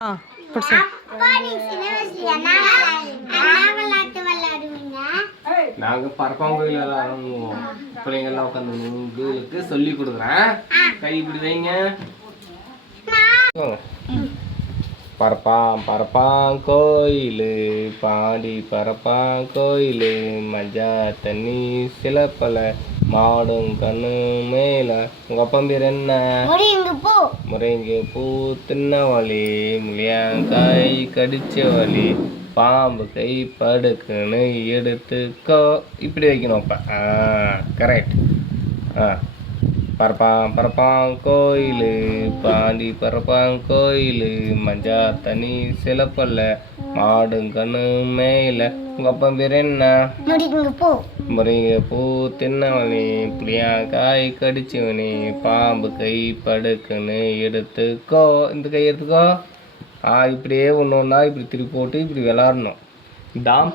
ஆ படிச்சு நாங்க பரப்பாங்குயில் விளையாடுவோம். பிள்ளைங்கள்லாம் உட்காந்து உங்களுக்கு சொல்லி கொடுக்குறேன். கை இப்படி வைங்க. பரப்பாம் பரப்பாங் கோயில் பாடி பரப்பாங் கோயில் மஞ்சா தண்ணி சிலப்பல மாடும் கண்ணு மேல. உங்க அப்பா பேர் என்ன? முறைங்க பூ தின்னவழி முளியாங்காய் கடிச்ச வழி பாம்பு கை படுக்குன்னு எடுத்துக்கோ. இப்படி வைக்கணும் அப்ப. கரெக்ட். பரப்பாம் பரப்பாங் கோயில் பாண்டி பரப்பாங் கோயில் மஞ்சா தண்ணி சிலப்பல்ல மாடும் கண்ணு மேல. உங்க அப்பா பேர் என்ன? முறைங்க பூ தின்னவனி புளியாங்காய் கடிச்சவனி பாம்பு கை படுக்குன்னு எடுத்துக்கோ. இந்த கை எடுத்துக்கோ. இப்படியே ஒன்று ஒன்றா இப்படி திருப்பி போட்டு இப்படி விளாடணும். தாம்